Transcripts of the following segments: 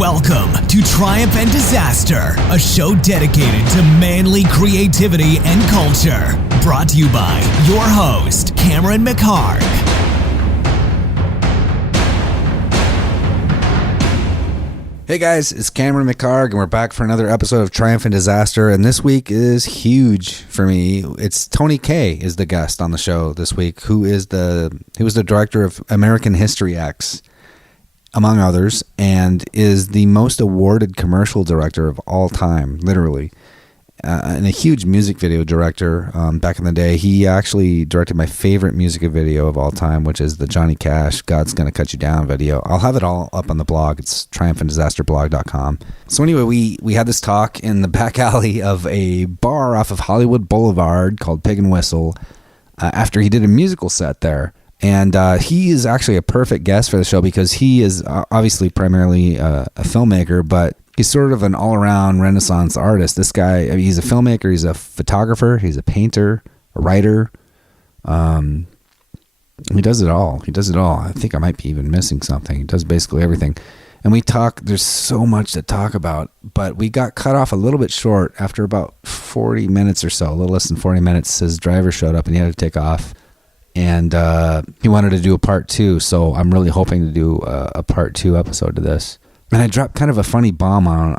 Welcome to Triumph and Disaster, a show dedicated to manly creativity and culture. Brought to you by your host, Cameron McHarg. Hey guys, it's Cameron McHarg, and we're back for another episode of Triumph and Disaster, and this week is huge for me. It's Tony Kaye is the guest on the show this week, he was the director of American History X, among others, and is the most awarded commercial director of all time, literally. And a huge music video director back in the day. He actually directed my favorite music video of all time, which is the Johnny Cash God's Gonna Cut You Down video. I'll have it all up on the blog. It's triumphanddisasterblog.com. So anyway, we had this talk in the back alley of a bar off of Hollywood Blvd called Pig and Whistle after he did a musical set there. And he is actually a perfect guest for the show because he is obviously primarily a filmmaker, but he's sort of an all-around Renaissance artist. This guy, I mean, he's a filmmaker, he's a photographer, he's a painter, a writer. He does it all. I think I might be even missing something. He does basically everything. And we talk, there's so much to talk about, but we got cut off a little bit short after about 40 minutes or so, a little less than 40 minutes. His driver showed up and he had to take off. And he wanted to do a part two, so I'm really hoping to do a part two episode to this. And I dropped kind of a funny bomb on,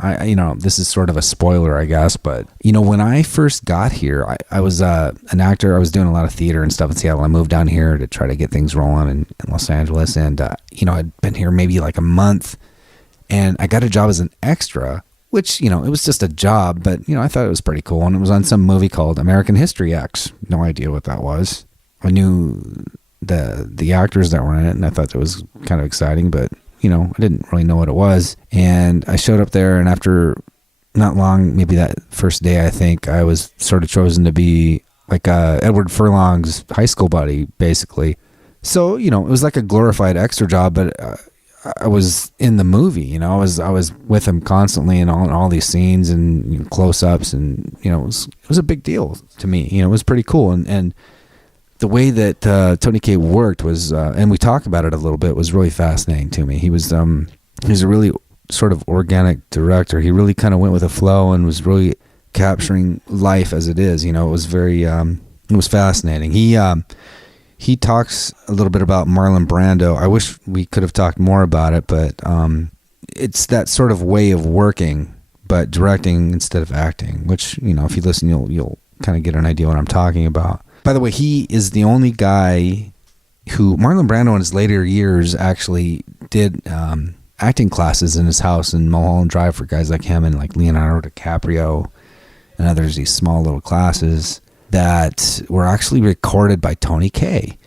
this is sort of a spoiler, I guess, but, when I first got here, I was an actor. I was doing a lot of theater and stuff in Seattle. I moved down here to try to get things rolling in Los Angeles, and, I'd been here maybe like a month, and I got a job as an extra, which, it was just a job, but, I thought it was pretty cool, and it was on some movie called American History X. No idea what that was. I knew the actors that were in it, and I thought that was kind of exciting, but, I didn't really know what it was. And I showed up there, and after not long, maybe that first day, I think, I was sort of chosen to be like Edward Furlong's high school buddy, basically. So, it was like a glorified extra job, but I was in the movie, I was with him constantly in all these scenes and close-ups, and, it was a big deal to me. It was pretty cool. And the way that Tony Kaye worked was, and we talked about it a little bit, was really fascinating to me. He was a really sort of organic director. He really kind of went with the flow and was really capturing life as it is. It was very, it was fascinating. He talks a little bit about Marlon Brando. I wish we could have talked more about it, but it's that sort of way of working, but directing instead of acting, which, if you listen, you'll kind of get an idea what I'm talking about. By the way, he is the only guy who, Marlon Brando in his later years actually did acting classes in his house in Mulholland Drive for guys like him and like Leonardo DiCaprio and others, these small little classes that were actually recorded by Tony Kaye.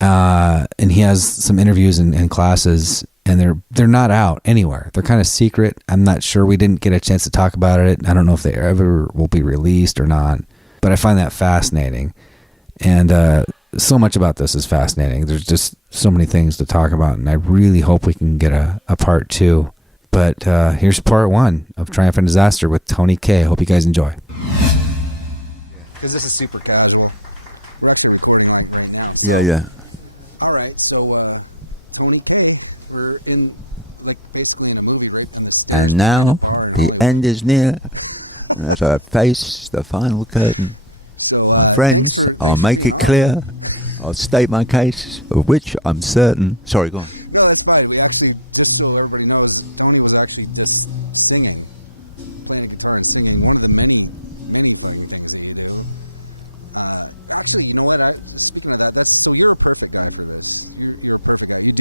And he has some interviews and classes, and they're not out anywhere. They're kind of secret. I'm not sure. We didn't get a chance to talk about it. I don't know if they ever will be released or not, but I find that fascinating. And so much about this is fascinating. There's just so many things to talk about, and I really hope we can get a part two. But here's part one of Triumph and Disaster with Tony Kaye. Hope you guys enjoy. Because this is super casual. Yeah. All right, so Tony Kaye, we're in basically in the movie, right? And now the end is near, and as I face the final curtain, my friends, I'll make it clear. I'll state my case, of which I'm certain. Sorry, go on. No, that's fine. We have to, just so everybody knows, Tony was actually just singing, playing a guitar and singing a little bit. Actually, you know what? Speaking of that, so you're a perfect actor. You're a perfect actor.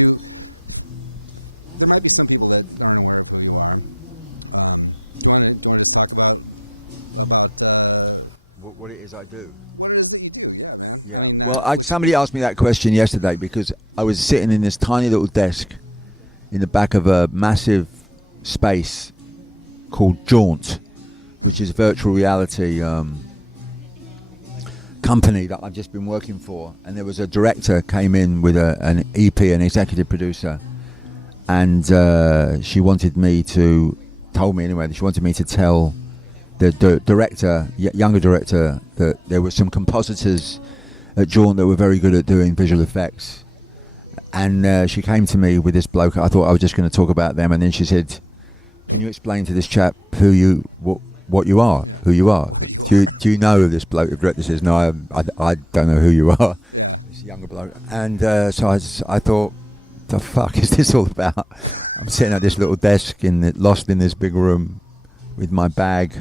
There might be some people that aren't aware of this. You want to talk about what it is I do. what is it? Yeah. Well, somebody asked me that question yesterday because I was sitting in this tiny little desk in the back of a massive space called Jaunt, which is a virtual reality company that I've just been working for. And there was a director came in with an EP, an executive producer, and she wanted me to tell the director, younger director, that there were some compositors at Jaunt that were very good at doing visual effects. And she came to me with this bloke. I thought I was just going to talk about them, and then she said, can you explain to this chap who you you are? Do you know this bloke? The director says, no, I don't know who you are. This younger bloke. And so I thought, the fuck is this all about? I'm sitting at this little desk lost in this big room with my bag.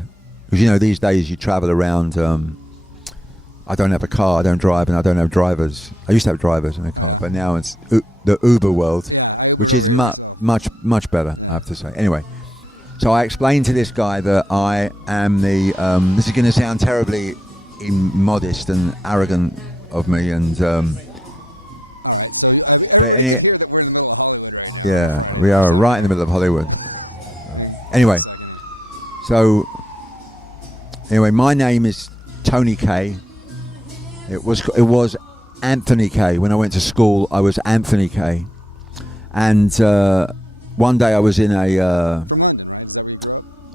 Because, these days you travel around. I don't have a car, I don't drive, and I don't have drivers. I used to have drivers in a car, but now it's the Uber world, which is much better, I have to say. Anyway, so I explained to this guy that I am the... this is going to sound terribly immodest and arrogant of me, and... yeah, we are right in the middle of Hollywood. Anyway, my name is Tony Kaye. It was Anthony Kaye. When I went to school, I was Anthony Kaye. And one day I was in I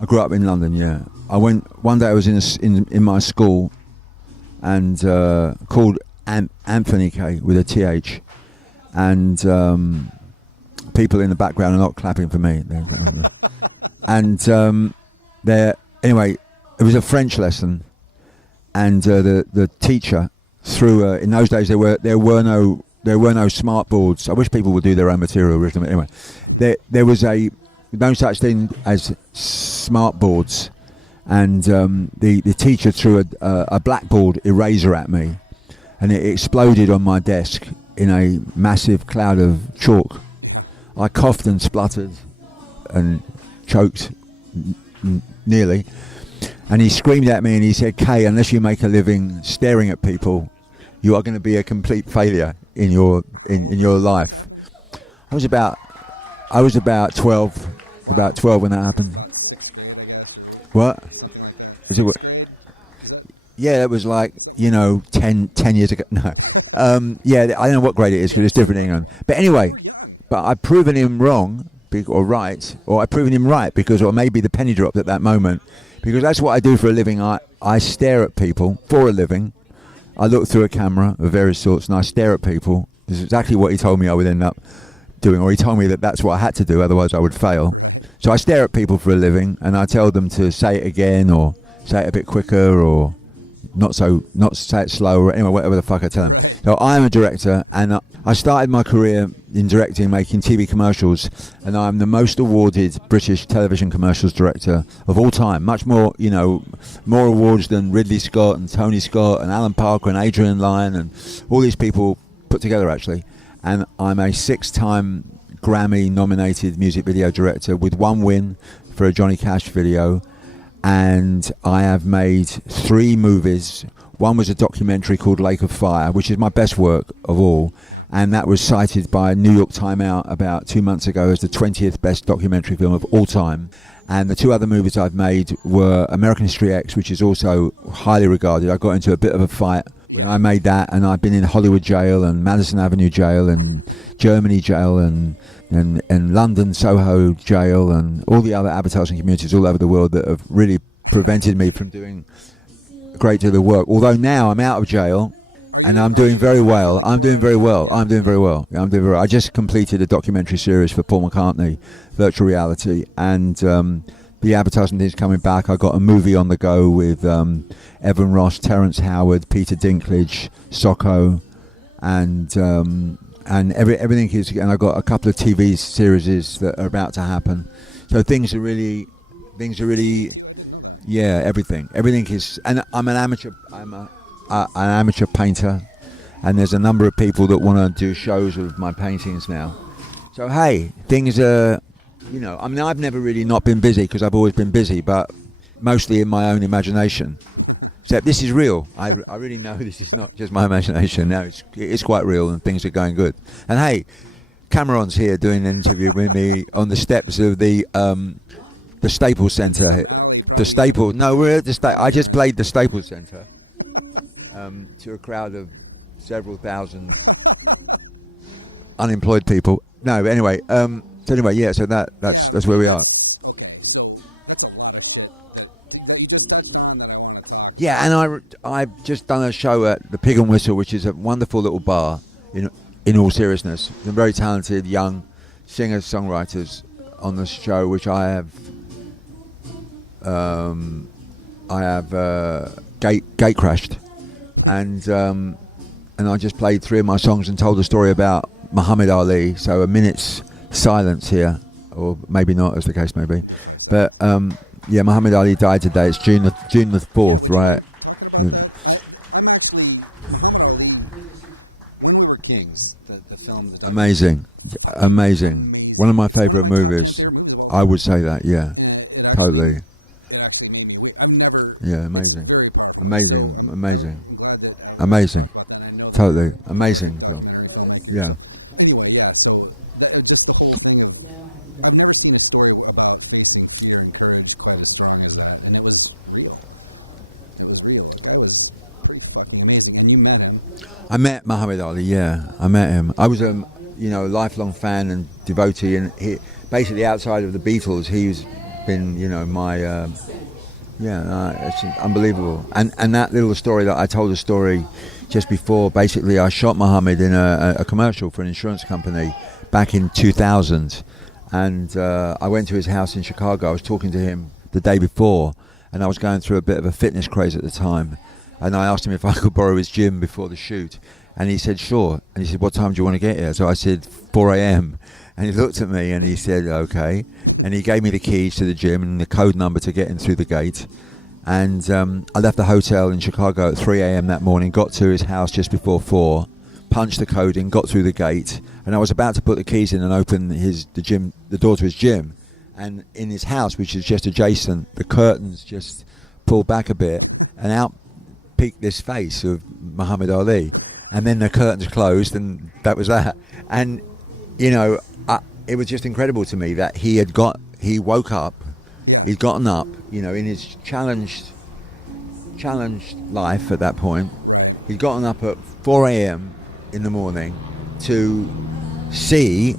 grew up in London, yeah. One day I was in my school and called Anthony Kaye with a TH. And people in the background are not clapping for me. And anyway, it was a French lesson. And the teacher threw in those days there were no smart boards. I wish people would do their own material. Anyway, there was no such thing as smart boards, and the teacher threw a blackboard eraser at me, and it exploded on my desk in a massive cloud of chalk. I coughed and spluttered and choked nearly. And he screamed at me and he said, Kay, unless you make a living staring at people, you are going to be a complete failure in your life. I was about 12 when that happened. What? Yeah, it was like, 10 years ago. No. Yeah, I don't know what grade it is because it's different in England. But anyway, I've proven him wrong or right, or I've proven him right or maybe the penny dropped at that moment. Because that's what I do for a living. I stare at people for a living. I look through a camera of various sorts and I stare at people. This is exactly what he told me I would end up doing, or he told me that that's what I had to do, otherwise I would fail. So I stare at people for a living and I tell them to say it again or say it a bit quicker or not say it slow or anyway, whatever the fuck I tell them. So I'm a director and I started my career in directing, making TV commercials, and I'm the most awarded British television commercials director of all time. Much more, more awards than Ridley Scott and Tony Scott and Alan Parker and Adrian Lyne and all these people put together actually. And I'm a 6-time Grammy-nominated music video director with 1 win for a Johnny Cash video. And I have made 3 movies. One was a documentary called Lake of Fire, which is my best work of all. And that was cited by New York Time Out about 2 months ago as the 20th best documentary film of all time. And the 2 other movies I've made were American History X, which is also highly regarded. I got into a bit of a fight when I made that, and I've been in Hollywood jail and Madison Avenue jail and Germany jail and London Soho jail and all the other advertising communities all over the world that have really prevented me from doing a great deal of work. Although now I'm out of jail and I'm doing very well. I just completed a documentary series for Paul McCartney, virtual reality, and the advertising thing's coming back. I got a movie on the go with Evan Ross, Terrence Howard, Peter Dinklage, Socko, and everything is. And I got a couple of TV series that are about to happen. So things are really, yeah. Everything is. And I'm an amateur. I'm an amateur painter, and there's a number of people that want to do shows of my paintings now. So hey, things are. I've never really not been busy because I've always been busy, but mostly in my own imagination. Except this is real. I really know this is not just my imagination. No, it's quite real and things are going good. And hey, Cameron's here doing an interview with me on the steps of the Staples Centre. We're at the I just played the Staples Centre to a crowd of several thousand unemployed people. No, but anyway. Yeah, so that's where we are. Yeah, and I've just done a show at the Pig and Whistle, which is a wonderful little bar. In all seriousness, some very talented young singers, songwriters on the show, which I have I have Gate Crashed, and I just played 3 of my songs and told a story about Muhammad Ali. So a minute's silence here, or maybe not, as the case may be. But yeah, Muhammad Ali died today. It's June the 4th, right? I'm actually, when we were kings, the film. Amazing. One of my favourite movies. I would say that, yeah, totally. Yeah, amazing. Totally amazing film. Yeah. Anyway, yeah. So just the whole thing is, I've never seen a story of facing fear and courage quite as strong as that, and it was real. It was real. That was fucking amazing. You met him. I met Muhammad Ali. Yeah, I met him. I was a lifelong fan and devotee, and he basically outside of the Beatles, he's been my. It's unbelievable. And that little story that I told, a story just before, basically I shot Muhammad in a commercial for an insurance company back in 2000. And I went to his house in Chicago. I was talking to him the day before, and I was going through a bit of a fitness craze at the time. And I asked him if I could borrow his gym before the shoot. And he said, sure. And he said, what time do you want to get here? So I said, 4 a.m. And he looked at me and he said, okay. And he gave me the keys to the gym and the code number to get in through the gate. And I left the hotel in Chicago at 3 a.m. that morning, got to his house just before 4, punched the code in, got through the gate, and I was about to put the keys in and open the door to his gym. And in his house, which is just adjacent, the curtains just pulled back a bit, and out peeked this face of Muhammad Ali. And then the curtains closed, and that was that. And, it was just incredible to me that he woke up, he'd gotten up, in his challenged life at that point. He'd gotten up at 4 a.m. in the morning to see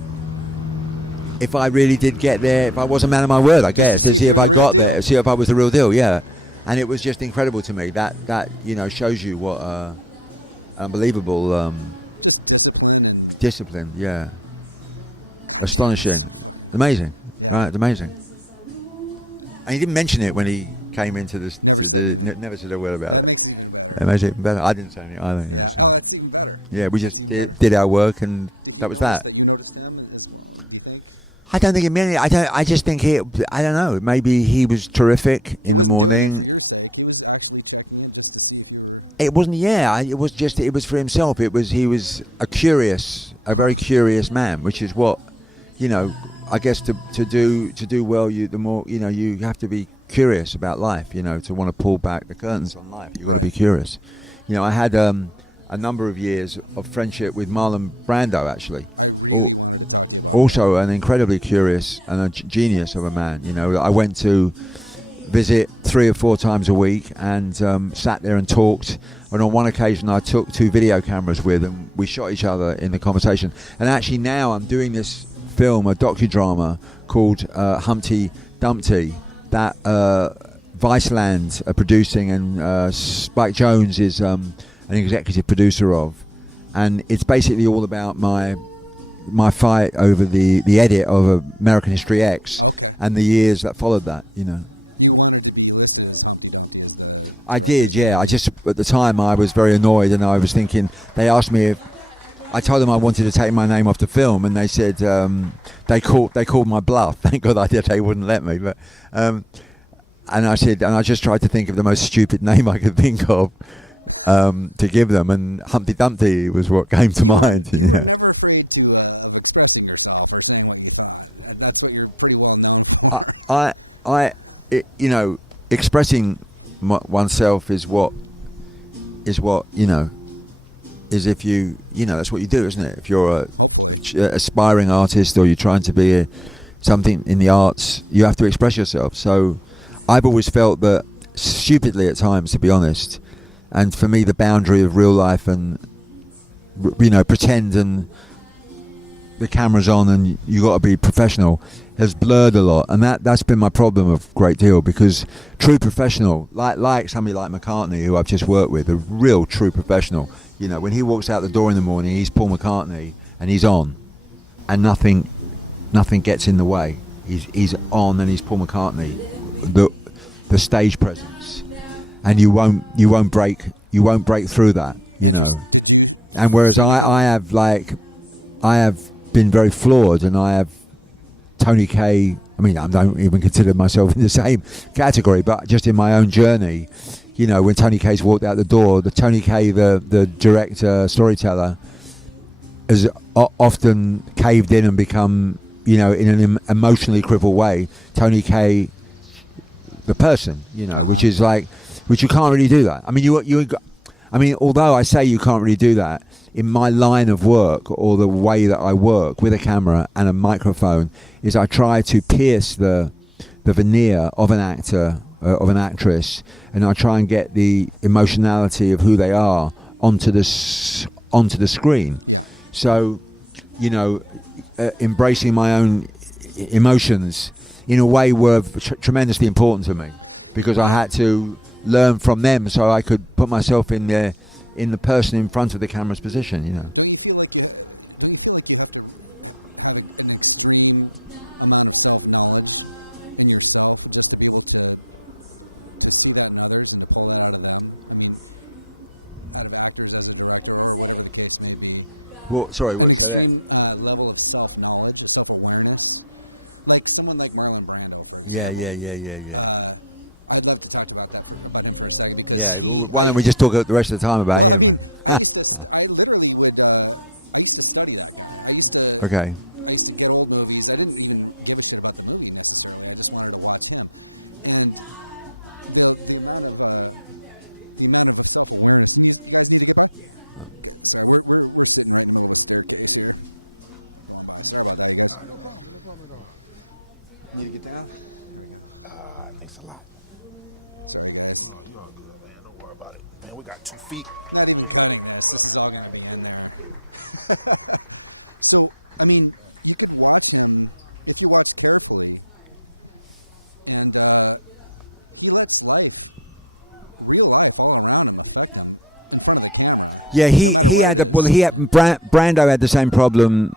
if I really did get there, if I was a man of my word, I guess, to see if I got there, see if I was the real deal, yeah. And it was just incredible to me. That shows you what unbelievable discipline, yeah. Astonishing. Amazing. Right, amazing. And he didn't mention it when he came into this, never said a word about it. It makes it better. I didn't say anything either. Yeah, so. Yeah, we just did our work, and that was that. I don't think it meant it. I just think I don't know. Maybe he was terrific in the morning. It wasn't. Yeah, it was for himself. He was a very curious man, which is what, I guess to do well, the more you have to be curious about life. To want to pull back the curtains on life, you've got to be curious. I had a number of years of friendship with Marlon Brando, actually. Also an incredibly curious and a genius of a man. I went to visit 3 or 4 times a week and sat there and talked. And on one occasion I took 2 video cameras with, and we shot each other in the conversation. And actually now I'm doing this film, a docudrama called Humpty, Dumpty, that Viceland are producing, and Spike Jones is an executive producer of. And it's basically all about my fight over the edit of American History X and the years that followed that, I did, yeah. I just, at the time, I was very annoyed, and I was thinking, they asked me if, I told them I wanted to take my name off the film, and they said, they called my bluff. Thank God they wouldn't let me, but, and I said, and I just tried to think of the most stupid name I could think of, to give them, and Humpty Dumpty was what came to mind, expressing oneself is what is if you that's what you do, isn't it? If you're a aspiring artist, or you're trying to be something in the arts, you have to express yourself. So I've always felt that, stupidly at times, to be honest, and for me the boundary of real life and pretend and the camera's on and you got to be professional has blurred a lot, and that's been my problem a great deal, because true professional, like somebody like McCartney, who I've just worked with, a real true professional, when he walks out the door in the morning, he's Paul McCartney and he's on, and nothing gets in the way. He's on and he's Paul McCartney. the stage presence, and you won't break through that, you know. And whereas I have been very flawed, and I have Tony Kaye. I mean, I don't even consider myself in the same category, but just in my own journey, you know, when Tony Kaye's walked out the door, the Tony Kaye, the director, storyteller, has often caved in and become, you know, in an emotionally crippled way, Tony Kaye, the person, you know, which you can't really do that. I mean, although I say you can't really do that, in my line of work, or the way that I work with a camera and a microphone, is I try to pierce the veneer of an actor, of an actress, and I try and get the emotionality of who they are onto the screen. So, you know, embracing my own emotions in a way were tremendously important to me, because I had to learn from them so I could put myself in the person in front of the camera's position, you know. Well, sorry, what's that? Level of self-knowledge, self-awareness, like someone like Marlon Brando. Yeah. I'd love to talk about that for a second. Yeah, why don't we just talk the rest of the time about him? Okay. Need to get down? Thanks a lot. Oh, you're all good, man. Don't worry about it. Man, we got 2 feet. So, I mean, you could watch him if you watch carefully. And, Yeah, Brando had the same problem.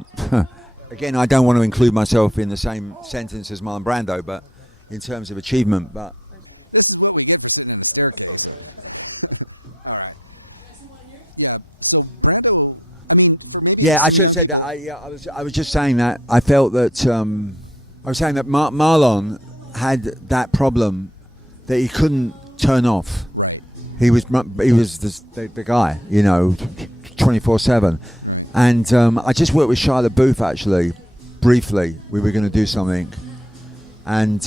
Again, I don't want to include myself in the same sentence as Marlon Brando, but in terms of achievement, but yeah, I should have said that. I was just saying that I felt that Marlon had that problem that he couldn't turn off. He was the guy, you know, 24/7. And I just worked with Shia LaBeouf, actually, briefly. We were going to do something. And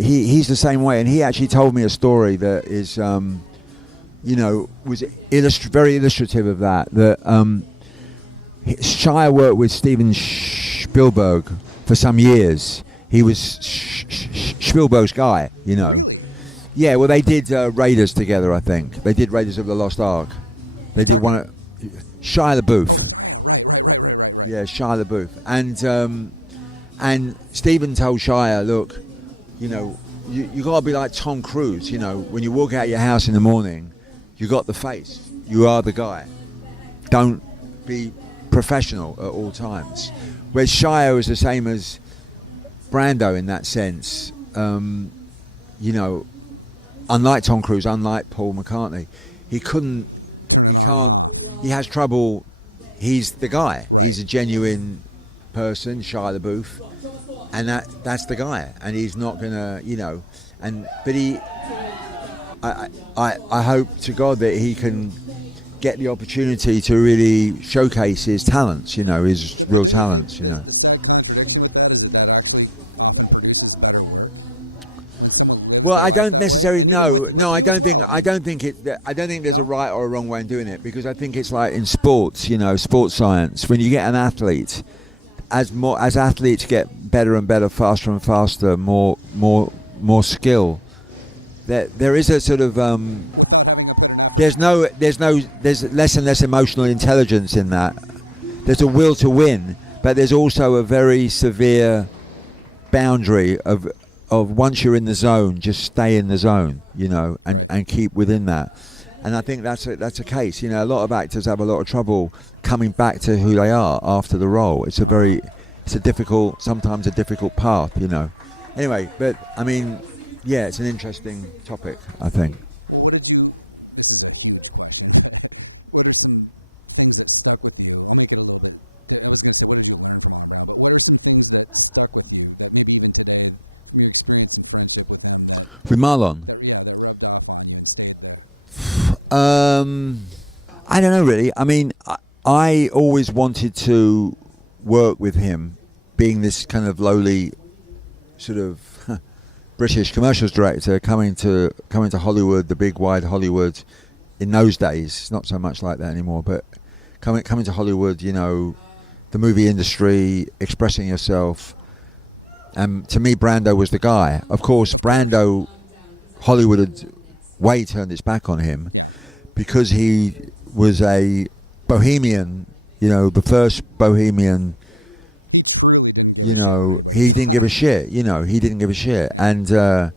he's the same way. And he actually told me a story that is, you know, was very illustrative of that. That Shia worked with Steven Spielberg for some years. He was Spielberg's guy, you know. Yeah, well, they did Raiders together, I think. They did Raiders of the Lost Ark. They did one. Shia LaBeouf. Yeah, Shia LaBeouf. And Stephen told Shia, look, you know, you got to be like Tom Cruise. You know, when you walk out your house in the morning, you got the face. You are the guy. Don't be professional at all times. Whereas Shia was the same as Brando in that sense. You know, unlike Tom Cruise, unlike Paul McCartney, he has trouble. He's the guy. He's a genuine person, Shia LaBeouf, and that's the guy. And he's not gonna, you know. But I hope to God that he can get the opportunity to really showcase his talents. You know, his real talents. You know. Well, I don't necessarily know. No, I don't think there's a right or a wrong way in doing it, because I think it's like in sports, you know, sports science. When you get an athlete, as athletes get better and better, faster and faster, more skill, there is a sort of there's less and less emotional intelligence in that. There's a will to win, but there's also a very severe boundary of once you're in the zone, just stay in the zone, you know, and keep within that. And I think that's a case. You know, a lot of actors have a lot of trouble coming back to who they are after the role. Sometimes a difficult path, you know. Anyway, but I mean, yeah, it's an interesting topic, I think. What if you, what are some things that stuck with you? Like I was just a little more. What are some things that happened that you can today? With Marlon? I don't know really. I mean, I always wanted to work with him, being this kind of lowly sort of British commercials director coming to Hollywood, the big wide Hollywood in those days. It's not so much like that anymore, but coming to Hollywood, you know, the movie industry, expressing yourself. And to me, Brando was the guy. Of course, Brando, Hollywood had way turned its back on him because he was a bohemian, you know, the first bohemian. You know, he didn't give a shit. And, turning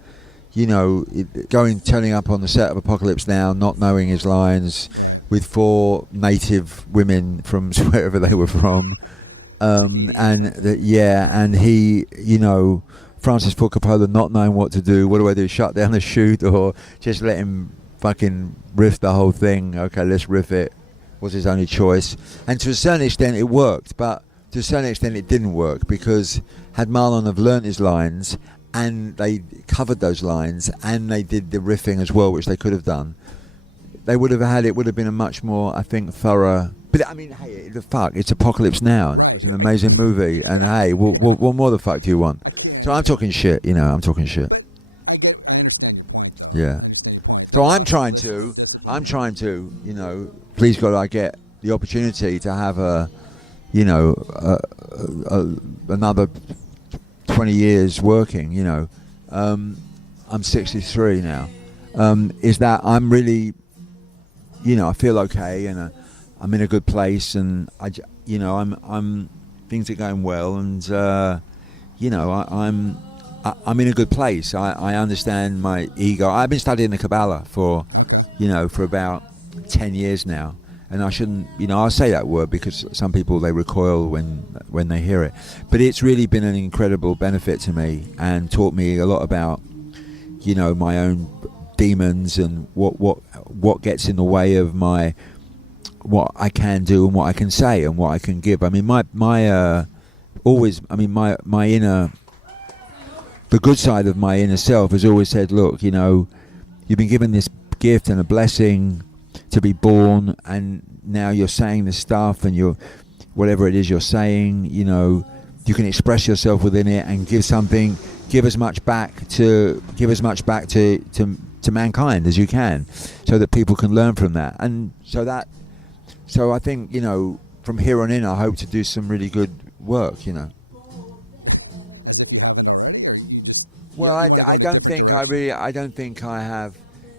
up on the set of Apocalypse Now, not knowing his lines, with 4 native women from wherever they were from. And he, you know, Francis Ford Coppola not knowing what to do. What do I do? Shut down the shoot or just let him fucking riff the whole thing? Okay, let's riff it. Was his only choice. And to a certain extent it worked, but to a certain extent it didn't work, because had Marlon have learnt his lines and they covered those lines and they did the riffing as well, which they could have done, it would have been a much more, I think, thorough. But I mean, hey, the fuck, it's Apocalypse Now, and it was an amazing movie, and hey, what more the fuck do you want? So I'm talking shit, you know, I understand. Yeah. So I'm trying to, you know, please God, I get the opportunity to have another 20 years working, you know. I'm 63 now. Is that I'm really, you know, I feel okay, and I'm in a good place, and I'm things are going well, and you know, I'm in a good place. I understand my ego. I've been studying the Kabbalah for about 10 years now. And I shouldn't, you know, I'll say that word because some people, they recoil when they hear it. But it's really been an incredible benefit to me and taught me a lot about, you know, my own demons and what gets in the way of what I can do and what I can say and what I can give. I mean, my inner, the good side of my inner self has always said, look, you know, you've been given this gift and a blessing to be born, and now you're saying this stuff, and you're whatever it is you're saying, you know, you can express yourself within it and give as much back to mankind as you can, so that people can learn from that. And so I think, you know, from here on in, I hope to do some really good work, you know. Well, I don't think I have.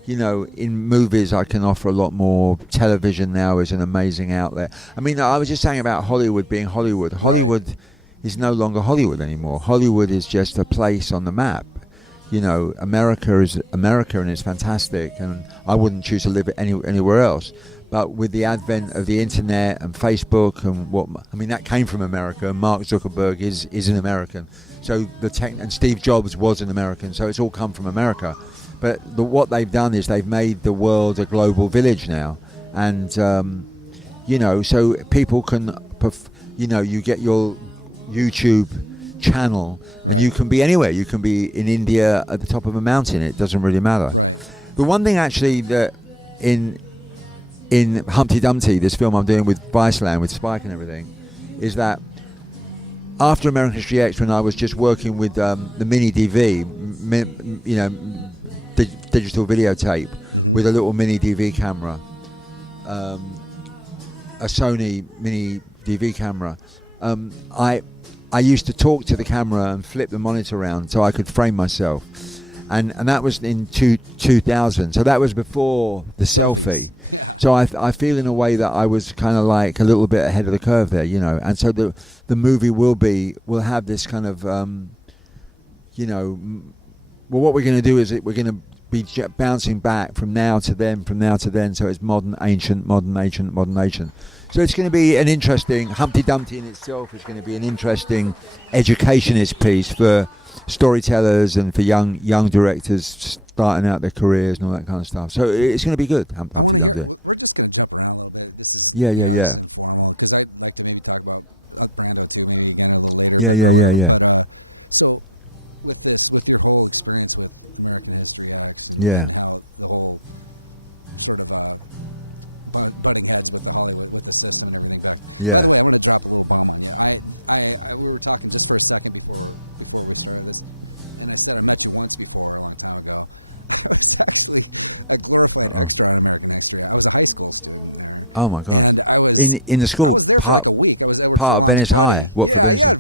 You know, in movies I can offer a lot more. Television now is an amazing outlet. I mean, I was just saying about Hollywood being Hollywood. Hollywood is no longer Hollywood anymore. Hollywood is just a place on the map. You know, America is America, and it's fantastic, and I wouldn't choose to live anywhere else. But with the advent of the internet and Facebook and that came from America. Mark Zuckerberg is an American. So and Steve Jobs was an American. So it's all come from America. But what they've done is they've made the world a global village now, and you know, so people can, you know, you get your YouTube channel, and you can be anywhere. You can be in India at the top of a mountain. It doesn't really matter. The one thing actually that in Humpty Dumpty, this film I'm doing with Viceland, with Spike and everything, is that after American History X, when I was just working with the mini DV, you know, digital videotape with a little mini DV camera, a Sony mini DV camera. I used to talk to the camera and flip the monitor around so I could frame myself, and that was in 2000. So that was before the selfie. So I feel in a way that I was kind of like a little bit ahead of the curve there, you know. And so the movie will have this kind of you know. Well, what we're going to do is we're going to be bouncing back from now to then. So it's modern, ancient, modern, ancient, modern, ancient. So it's going to be an interesting, Humpty Dumpty in itself is going to be an interesting educationist piece for storytellers and for young directors starting out their careers and all that kind of stuff. So it's going to be good. Humpty Dumpty. Yeah. Yeah. Yeah. Yeah. Yeah. We were talking just for a second before you said nothing once before. Uh-oh. Oh my God! In the school part of Venice High. What for Venice High?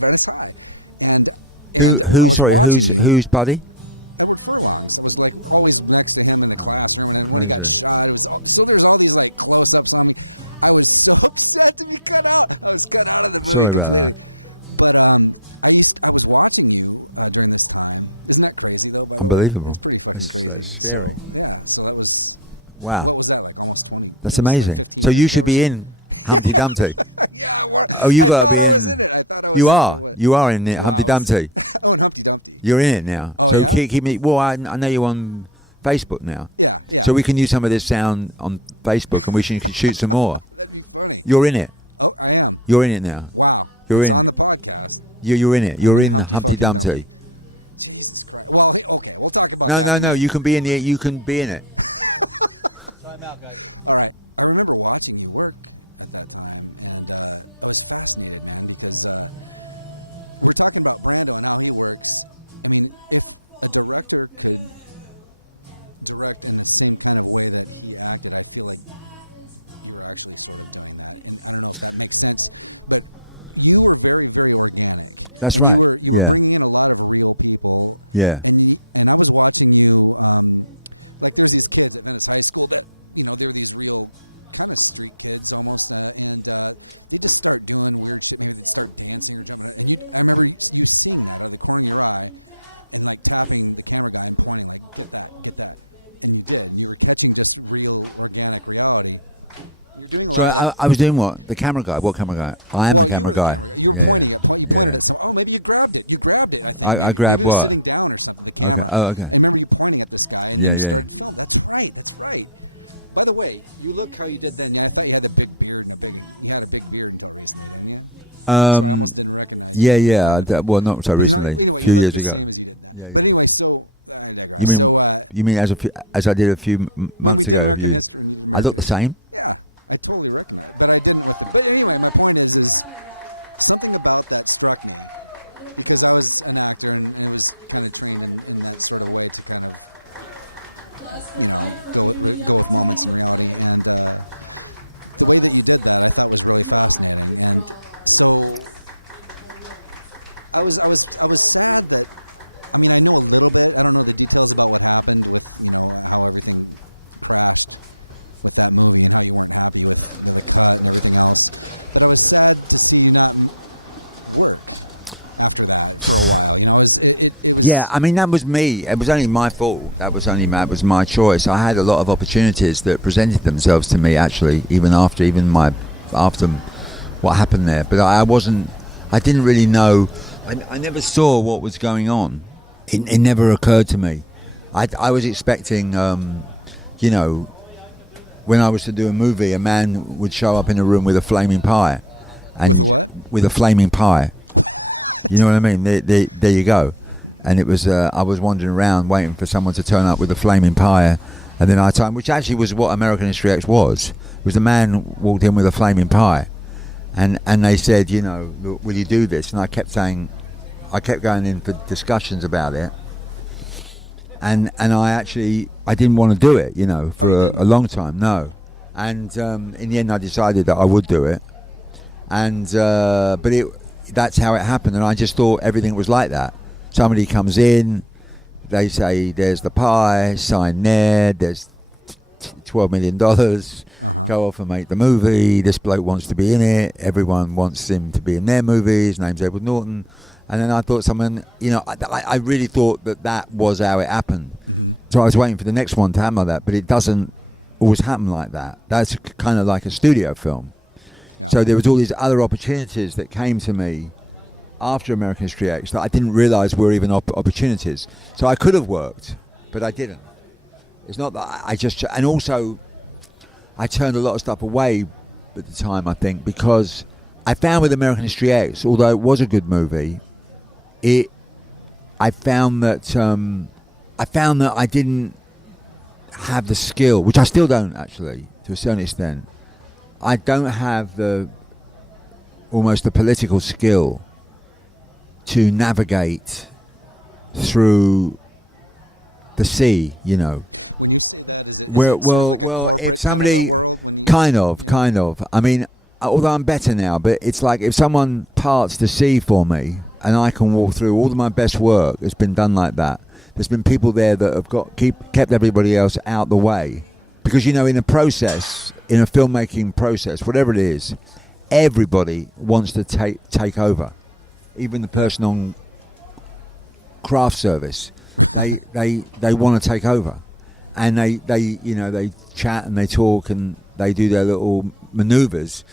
Who? Sorry, who's buddy? Oh, crazy. Sorry about that. Unbelievable. That's scary. Wow. That's amazing. So you should be in Humpty Dumpty. Oh, you got to be in. You are in it, Humpty Dumpty. You're in it now. So keep me. Well, I know you're on Facebook now. So we can use some of this sound on Facebook and we can shoot some more. You're in it. You're in it now. You're in. You're in it. You're in Humpty Dumpty. No. You can be in it. You can be in it. Time out, guys. That's right. Yeah. Yeah. So I was doing what? The camera guy. What camera guy? I am the camera guy. Yeah. Oh, maybe you grabbed it. You grabbed it. I grabbed what? Okay. Oh, okay. Yeah. Right. By the way, you look how you did that. You had a big beard. You had a big beard. Yeah. Well, not so recently. A few years ago. Yeah. You mean as I did a few months ago? I look the same. I was thinking that I know Yeah, I mean that was me. It was only my fault. That was my choice. I had a lot of opportunities that presented themselves to me actually, even after what happened there. But I didn't really know. I never saw what was going on. It never occurred to me. I was expecting, when I was to do a movie, a man would show up in a room with a flaming pie, You know what I mean? There you go. And it was I was wandering around waiting for someone to turn up with a flaming pie, and then which actually was what American History X was. It was a man walked in with a flaming pie. And they said, will you do this? And I kept going in for discussions about it. And I didn't want to do it, for a long time, no. And in the end, I decided that I would do it. And that's how it happened. And I just thought everything was like that. Somebody comes in, they say, there's the pie, sign there's $12 million. Go off and make the movie. This bloke wants to be in it. Everyone wants him to be in their movie. His name's Edward Norton. And then I thought I really thought that was how it happened. So I was waiting for the next one to happen like that, but it doesn't always happen like that. That's kind of like a studio film. So there was all these other opportunities that came to me after American History X that I didn't realise were even opportunities. So I could have worked, but I didn't. It's not that I just... And also, I turned a lot of stuff away at the time, I think, because I found with American History X, although it was a good movie, I found that I didn't have the skill, which I still don't actually, to a certain extent. I don't have almost the political skill to navigate through the sea, you know. Well, if somebody kind of. I mean, although I'm better now, but it's like if someone parts the sea for me and I can walk through, all of my best work has been done like that. There's been people there that have kept everybody else out the way. Because, you know, in a filmmaking process, whatever it is, everybody wants to take over. Even the person on craft service, they want to take over. And they chat and they talk and they do their little maneuvers.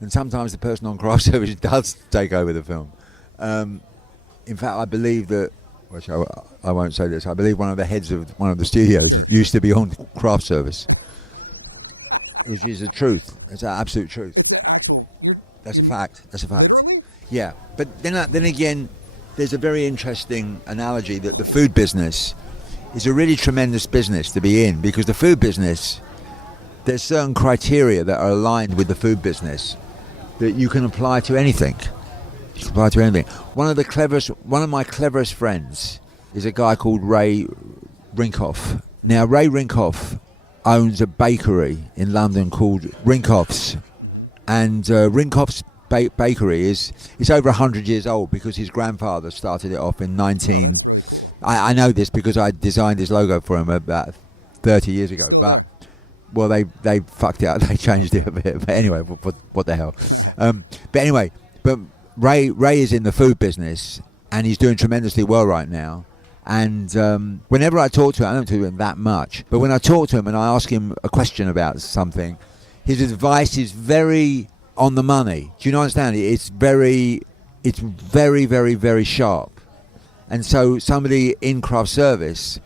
And sometimes the person on craft service does take over the film. In fact, I believe that, which I won't say this, I believe one of the heads of one of the studios used to be on craft service. Which is the truth. It's the absolute truth. That's a fact. Yeah. But then again, there's a very interesting analogy that the food business is a really tremendous business to be in, because the food business, there's certain criteria that are aligned with the food business that you can apply to anything. You can apply to anything. One of my cleverest friends is a guy called Ray Rinkoff. Now, Ray Rinkoff owns a bakery in London called Rinkoff's, and Rinkoff's bakery is over 100 years old because his grandfather started it off in I know this because I designed his logo for him about 30 years ago, but well, they fucked it up. They changed it a bit, but anyway, what the hell? But anyway, Ray is in the food business and he's doing tremendously well right now. And whenever I talk to him, I don't talk to him that much, but when I talk to him and I ask him a question about something, his advice is very on the money. Do you understand? It's very, very, very sharp. And so somebody in craft service,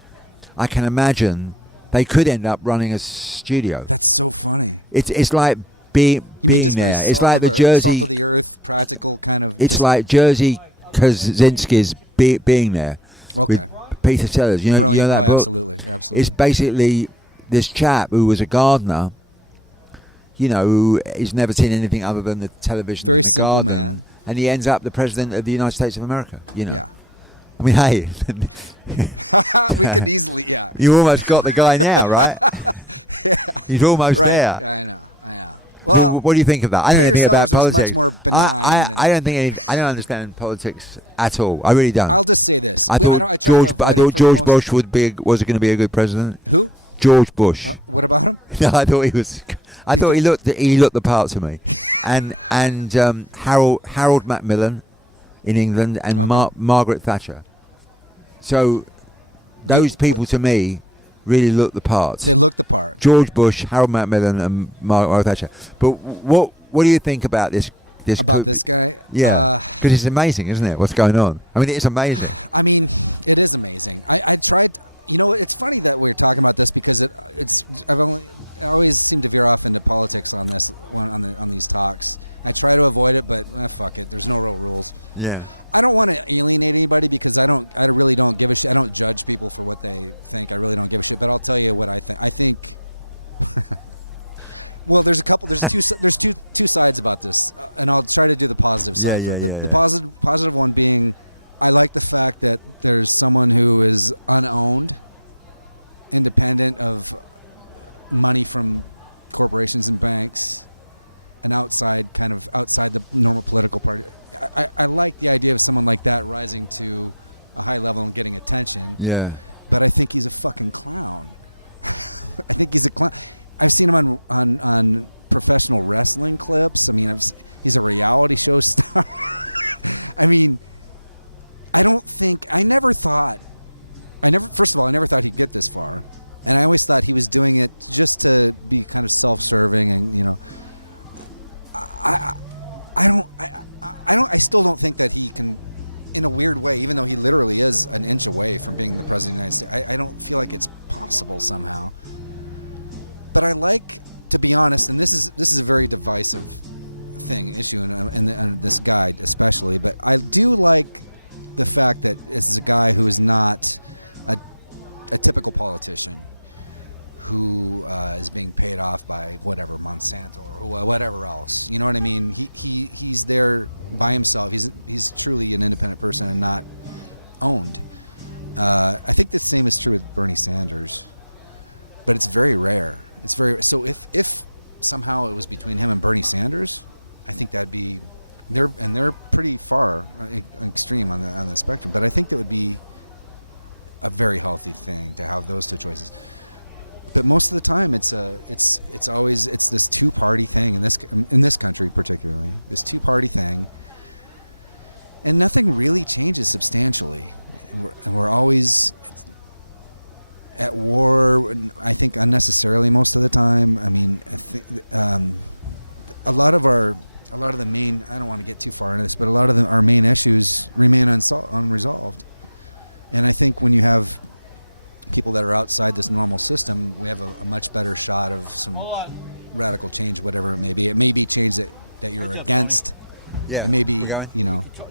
I can imagine they could end up running a studio. It's like being there. It's like Jerzy Kaczynski's being there with Peter Sellers. You know that book? It's basically this chap who was a gardener, you know, who has never seen anything other than the television and the garden, and he ends up the president of the United States of America, you know. I mean, hey, you almost got the guy now, right? He's almost there. Well, what do you think of that? I don't know anything about politics. I don't understand politics at all. I really don't. I thought George Bush was going to be a good president. George Bush. No, I thought he looked the part to me. And Harold Macmillan in England and Margaret Thatcher. So those people to me really look the part. George Bush, Harold Macmillan, and Margaret Thatcher. But what do you think about this coup? Yeah, because it's amazing, isn't it? What's going on? I mean, it's amazing. Yeah. Yeah. Yeah. Hold on. Heads up, Tony. Yeah, we're going.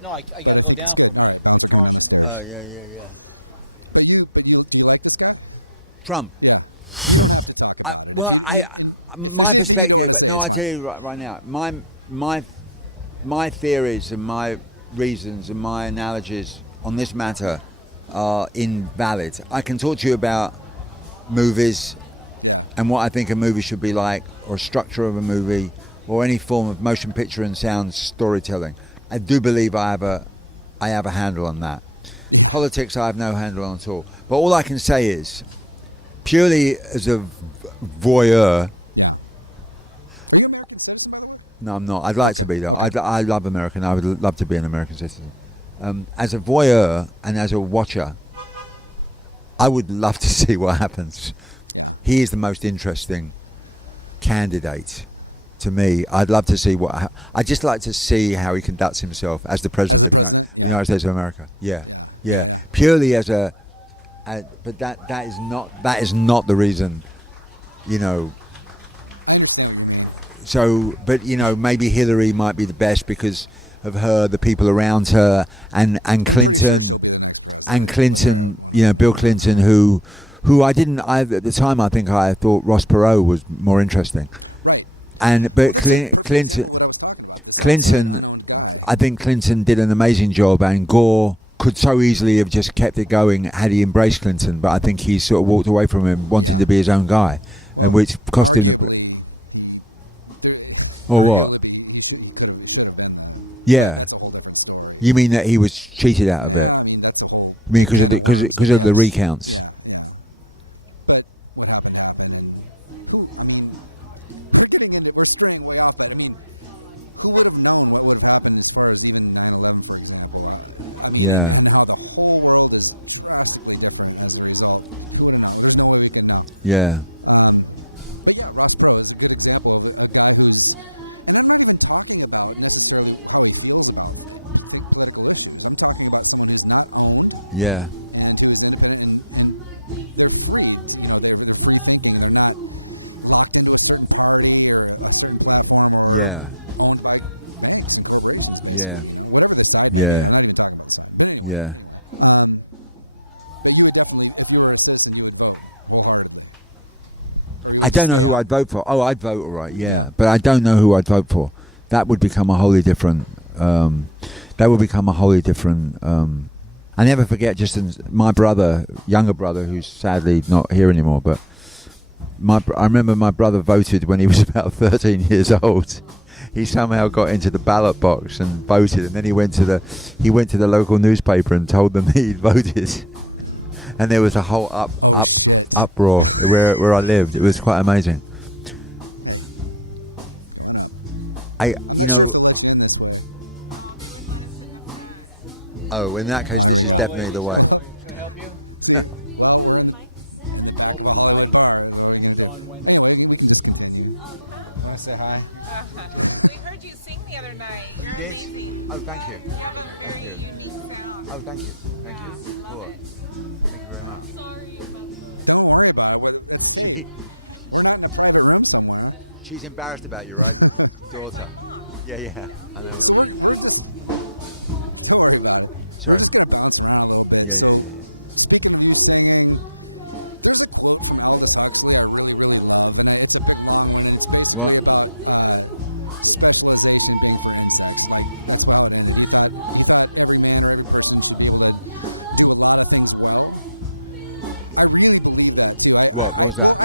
No, I got to go down for a minute. Guitar center. Oh, yeah. Trump. My perspective. No, I tell you right now. My theories and my reasons and my analogies on this matter are invalid. I can talk to you about movies and what I think a movie should be like, or a structure of a movie, or any form of motion picture and sound storytelling. I do believe I have a handle on that. Politics, I have no handle on at all. But all I can say is, purely as a voyeur. No, I'm not. I'd like to be though. I love American. I would love to be an American citizen. As a voyeur and as a watcher, I would love to see what happens. He is the most interesting candidate to me. I'd love to see I'd just like to see how he conducts himself as the president of the United States of America. Yeah. Purely as but that is not the reason, So, but maybe Hillary might be the best because of the people around her, and Clinton, Bill Clinton, who at the time I think I thought Ross Perot was more interesting, but Clinton, I think Clinton did an amazing job, and Gore could so easily have just kept it going had he embraced Clinton, but I think he sort of walked away from him wanting to be his own guy, and which cost him Or what? Yeah. You mean that he was cheated out of it? I mean, because of the recounts. Yeah. Yeah. Yeah. Yeah. Yeah. Yeah. Yeah. I don't know who I'd vote for. Oh, I'd vote, all right, yeah. But I don't know who I'd vote for. That would become a wholly different... I never forget, my younger brother, who's sadly not here anymore, but I remember my brother voted when he was about 13 years old. He somehow got into the ballot box and voted, and then he went to the local newspaper and told them he'd voted. And there was a whole uproar where I lived. It was quite amazing. Oh, in that case, this is definitely the way. Can I help you? Want to say hi? We heard you sing the other night. You did? Oh, thank you. Thank you. Oh, thank you. Thank you. Cool. Thank you very much. Sorry She's embarrassed about you, right? Daughter. Yeah. I know. Sorry. Yeah. What? What was that?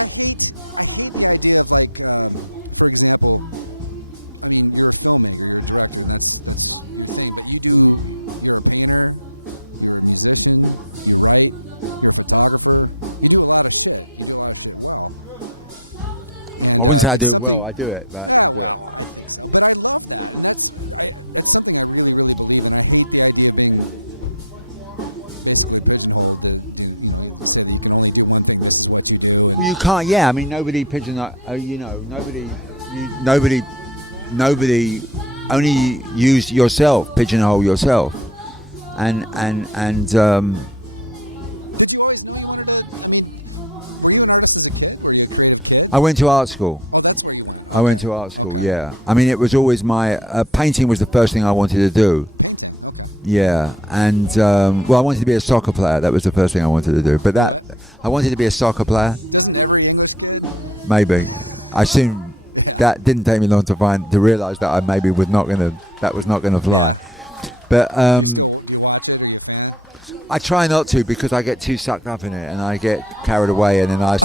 I wouldn't say I do it well. I do it, but I'll do it. You can't. Yeah, I mean, nobody nobody. Only use yourself, pigeonhole yourself, and I went to art school. Yeah. I mean, it was always my painting was the first thing I wanted to do. Yeah, and I wanted to be a soccer player. That was the first thing I wanted to do. But I wanted to be a soccer player. Maybe I soon. That didn't take me long to realize that I maybe was not gonna fly. But I try not to because I get too sucked up in it and I get carried away, and then I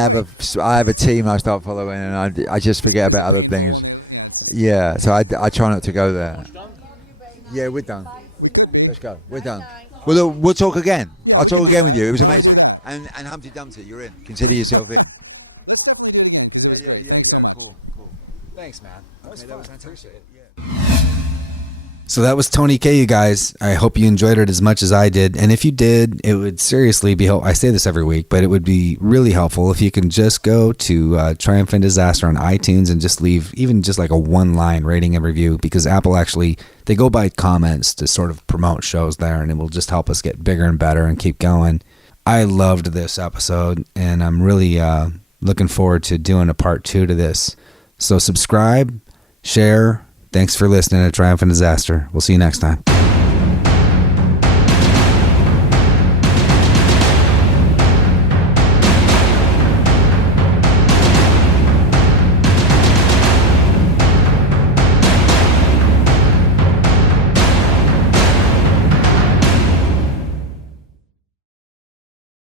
have a team I start following, and I just forget about other things. Yeah, so I try not to go there. Yeah, we're done. Let's go. We're done. We'll talk again. I'll talk again with you. It was amazing. And Humpty Dumpty, you're in. Consider yourself in. Yeah. Cool. Thanks, man. That was fantastic. Yeah. So that was Tony Kaye, you guys. I hope you enjoyed it as much as I did. And if you did, it would seriously be helpful. I say this every week, but it would be really helpful if you can just go to Triumph and Disaster on iTunes and just leave even just like a 1-line rating and review, because Apple actually, they go by comments to sort of promote shows there, and it will just help us get bigger and better and keep going. I loved this episode, and I'm really looking forward to doing a part 2 to this. So subscribe, share. Thanks for listening to Triumph and Disaster. We'll see you next time.